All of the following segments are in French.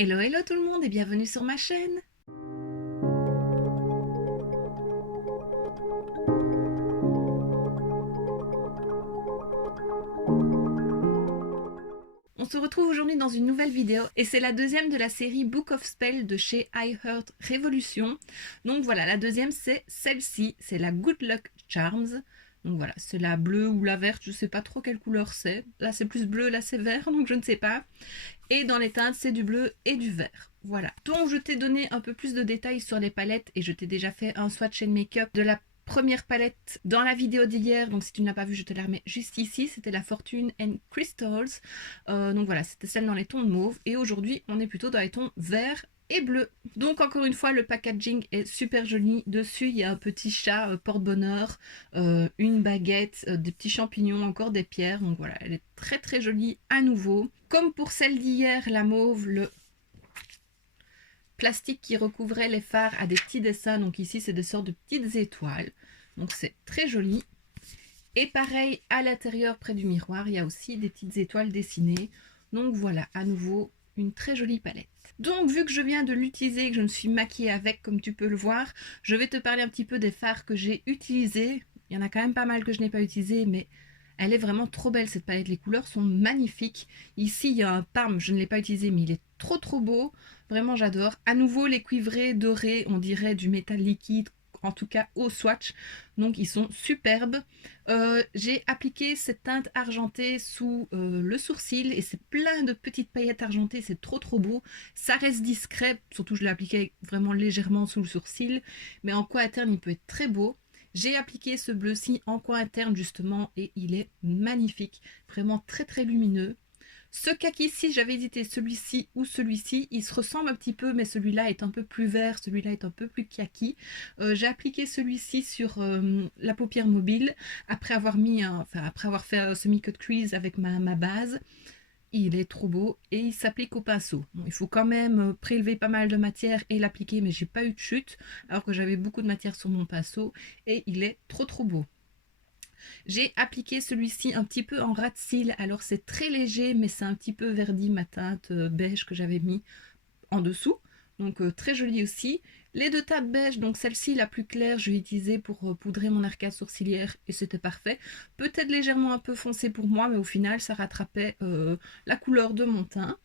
Hello hello tout le monde et bienvenue sur ma chaîne. On se retrouve aujourd'hui dans une nouvelle vidéo et c'est la deuxième de la série Book of Spell de chez iHeart Revolution. Donc voilà, la deuxième c'est celle-ci, c'est la Good Luck Charms. Donc voilà, c'est la bleue ou la verte, je sais pas trop quelle couleur c'est. Là c'est plus bleu, là c'est vert, donc je ne sais pas. Et dans les teintes, c'est du bleu et du vert. Voilà. Donc je t'ai donné un peu plus de détails sur les palettes et je t'ai déjà fait un swatch and make-up de la première palette dans la vidéo d'hier. Donc si tu ne l'as pas vue, je te la remets juste ici. C'était la Fortune and Crystals. Donc voilà, c'était celle dans les tons de mauve. Et aujourd'hui, on est plutôt dans les tons vert et bleu. Donc encore une fois, le packaging est super joli. Dessus, il y a un petit chat porte-bonheur, une baguette, des petits champignons, encore des pierres. Donc voilà, elle est très très jolie à nouveau. Comme pour celle d'hier, la mauve, le plastique qui recouvrait les phares a des petits dessins. Donc ici, c'est des sortes de petites étoiles. Donc c'est très joli. Et pareil, à l'intérieur, près du miroir, il y a aussi des petites étoiles dessinées. Donc voilà, à nouveau, une très jolie palette. Donc vu que je viens de l'utiliser et que je me suis maquillée avec, comme tu peux le voir, je vais te parler un petit peu des fards que j'ai utilisés. Il y en a quand même pas mal que je n'ai pas utilisé, mais elle est vraiment trop belle cette palette. Les couleurs sont magnifiques. Ici, il y a un parme, je ne l'ai pas utilisé, mais il est trop beau. Vraiment, j'adore. À nouveau, les cuivrés dorés, on dirait du métal liquide, en tout cas au swatch, donc ils sont superbes. J'ai appliqué cette teinte argentée sous le sourcil et c'est plein de petites paillettes argentées, c'est trop beau. Ça reste discret, surtout je l'ai appliqué vraiment légèrement sous le sourcil, mais en coin interne il peut être très beau. J'ai appliqué ce bleu-ci en coin interne justement et il est magnifique, vraiment très lumineux. Ce kaki-ci, j'avais hésité celui-ci ou celui-ci. Ils se ressemblent un petit peu, mais celui-là est un peu plus vert, celui-là est un peu plus kaki. J'ai appliqué celui-ci sur la paupière mobile après avoir fait un semi-cut crease avec ma base. Il est trop beau et il s'applique au pinceau. Bon, il faut quand même prélever pas mal de matière et l'appliquer, mais j'ai pas eu de chute alors que j'avais beaucoup de matière sur mon pinceau et il est trop beau. J'ai appliqué celui-ci un petit peu en ras de cils, alors c'est très léger mais c'est un petit peu verdi ma teinte beige que j'avais mis en dessous, donc très joli aussi. Les deux tables beige, donc celle-ci la plus claire, je l'ai utilisée pour poudrer mon arcade sourcilière et c'était parfait. Peut-être légèrement un peu foncé pour moi, mais au final ça rattrapait la couleur de mon teint.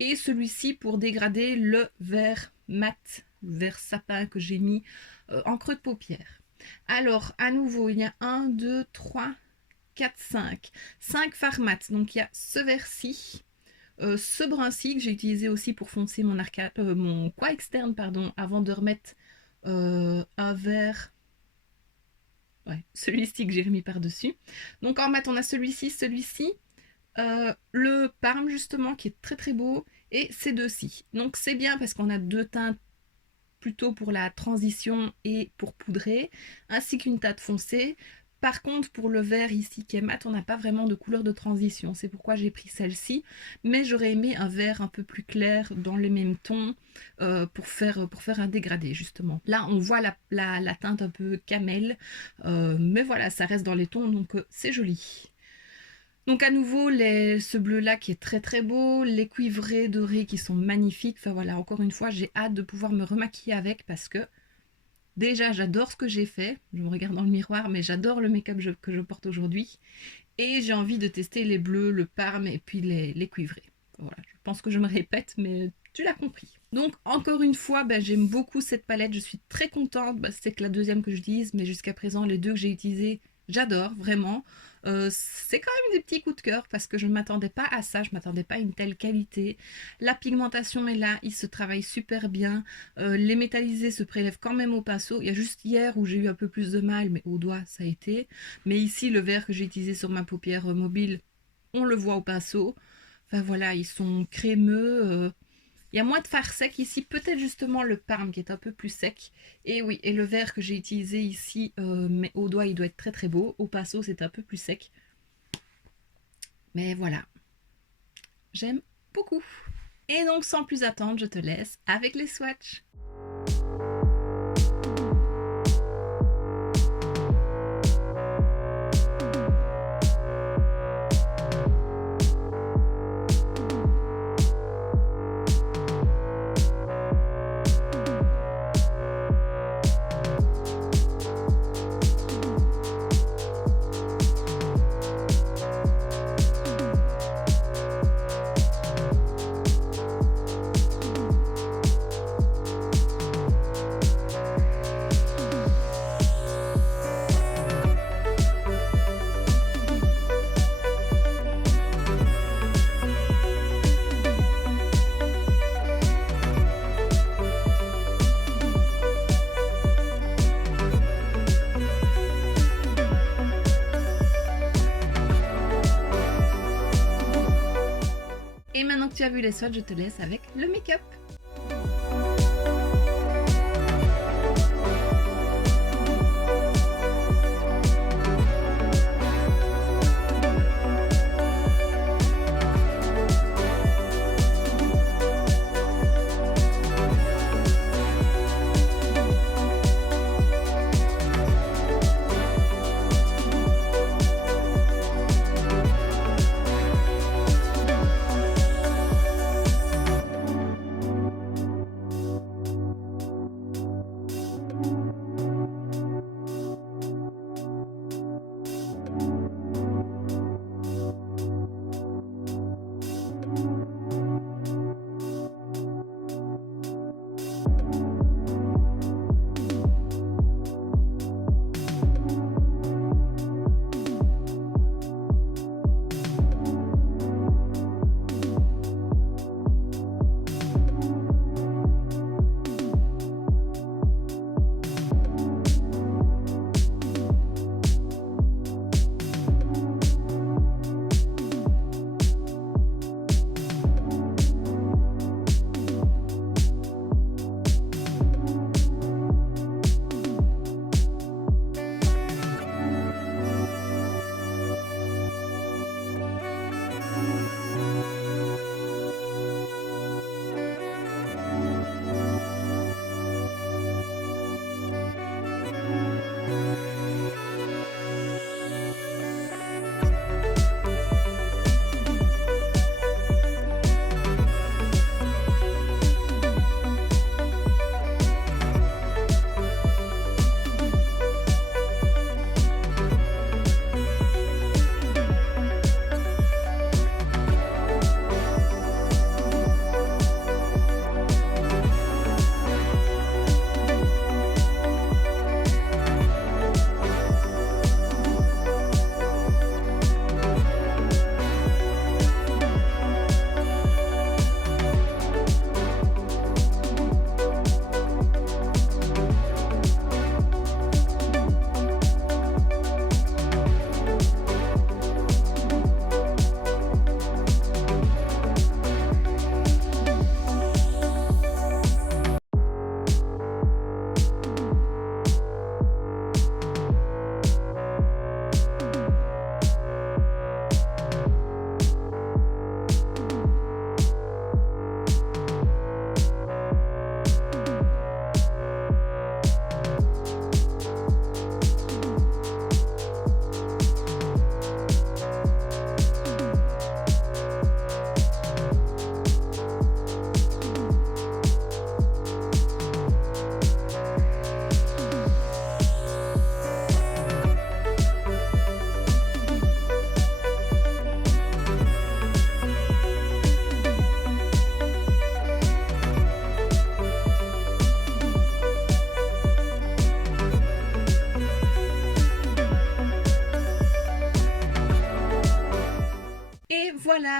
Et celui-ci pour dégrader le vert mat, vert sapin que j'ai mis en creux de paupière. Alors, à nouveau, il y a 1, 2, 3, 4, 5. 5 fards mat. Donc, il y a ce vert-ci, ce brun-ci que j'ai utilisé aussi pour foncer mon coin externe, pardon, avant de remettre un vert. Ouais, celui-ci que j'ai remis par-dessus. Donc, en mat, on a celui-ci, le parme justement qui est très beau et ces deux-ci. Donc, c'est bien parce qu'on a deux teintes plutôt pour la transition et pour poudrer, ainsi qu'une teinte foncée. Par contre, pour le vert ici qui est mat, on n'a pas vraiment de couleur de transition. C'est pourquoi j'ai pris celle-ci. Mais j'aurais aimé un vert un peu plus clair dans les mêmes tons pour faire un dégradé justement. Là, on voit la teinte un peu camel. Mais voilà, ça reste dans les tons, donc c'est joli. Donc à nouveau, ce bleu-là qui est très beau, les cuivrés dorés qui sont magnifiques. Enfin voilà, encore une fois, j'ai hâte de pouvoir me remaquiller avec parce que déjà, j'adore ce que j'ai fait. Je me regarde dans le miroir, mais j'adore le make-up que je porte aujourd'hui. Et j'ai envie de tester les bleus, le parme et puis les cuivrés. Voilà, je pense que je me répète, mais tu l'as compris. Donc encore une fois, j'aime beaucoup cette palette. Je suis très contente. C'est que la deuxième que j'utilise, mais jusqu'à présent, les deux que j'ai utilisées, j'adore vraiment. C'est quand même des petits coups de cœur parce que je ne m'attendais pas à ça, je ne m'attendais pas à une telle qualité. La pigmentation est là, il se travaille super bien. Les métallisés se prélèvent quand même au pinceau. Il y a juste hier où j'ai eu un peu plus de mal, mais au doigt ça a été. Mais ici, le vert que j'ai utilisé sur ma paupière mobile, on le voit au pinceau. Enfin voilà, ils sont crémeux. Il y a moins de fard sec ici, peut-être justement le parme qui est un peu plus sec. Et oui, et le vert que j'ai utilisé ici, mais au doigt il doit être très beau. Au pinceau c'est un peu plus sec. Mais voilà, j'aime beaucoup. Et donc sans plus attendre, je te laisse avec les swatchs. tu as vu les swatchs, je te laisse avec le make-up.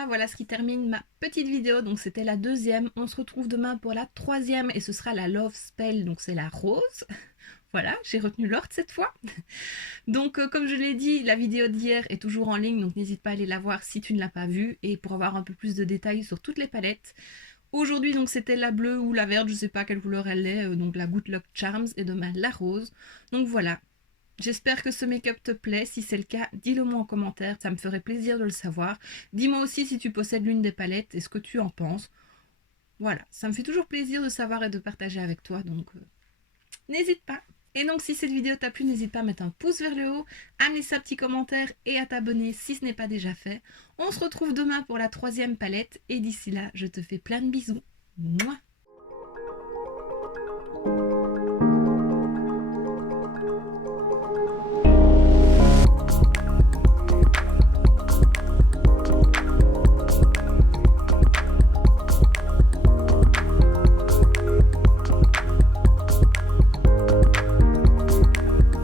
Voilà ce qui termine ma petite vidéo. Donc c'était la deuxième. On se retrouve demain pour la troisième et ce sera la Love Spell, donc c'est la rose. Voilà, j'ai retenu l'ordre cette fois. Donc comme je l'ai dit, la vidéo d'hier est toujours en ligne, donc n'hésite pas à aller la voir si tu ne l'as pas vue et pour avoir un peu plus de détails sur toutes les palettes. Aujourd'hui donc c'était la bleue ou la verte, je sais pas quelle couleur elle est, donc la Good Luck Charms, et demain la rose. Donc voilà. J'espère que ce make-up te plaît. Si c'est le cas, dis-le moi en commentaire, ça me ferait plaisir de le savoir. Dis-moi aussi si tu possèdes l'une des palettes et ce que tu en penses. Voilà, ça me fait toujours plaisir de savoir et de partager avec toi, donc n'hésite pas. Et donc si cette vidéo t'a plu, n'hésite pas à mettre un pouce vers le haut, à me laisser un petit commentaire et à t'abonner si ce n'est pas déjà fait. On se retrouve demain pour la troisième palette et d'ici là, je te fais plein de bisous. Mouah.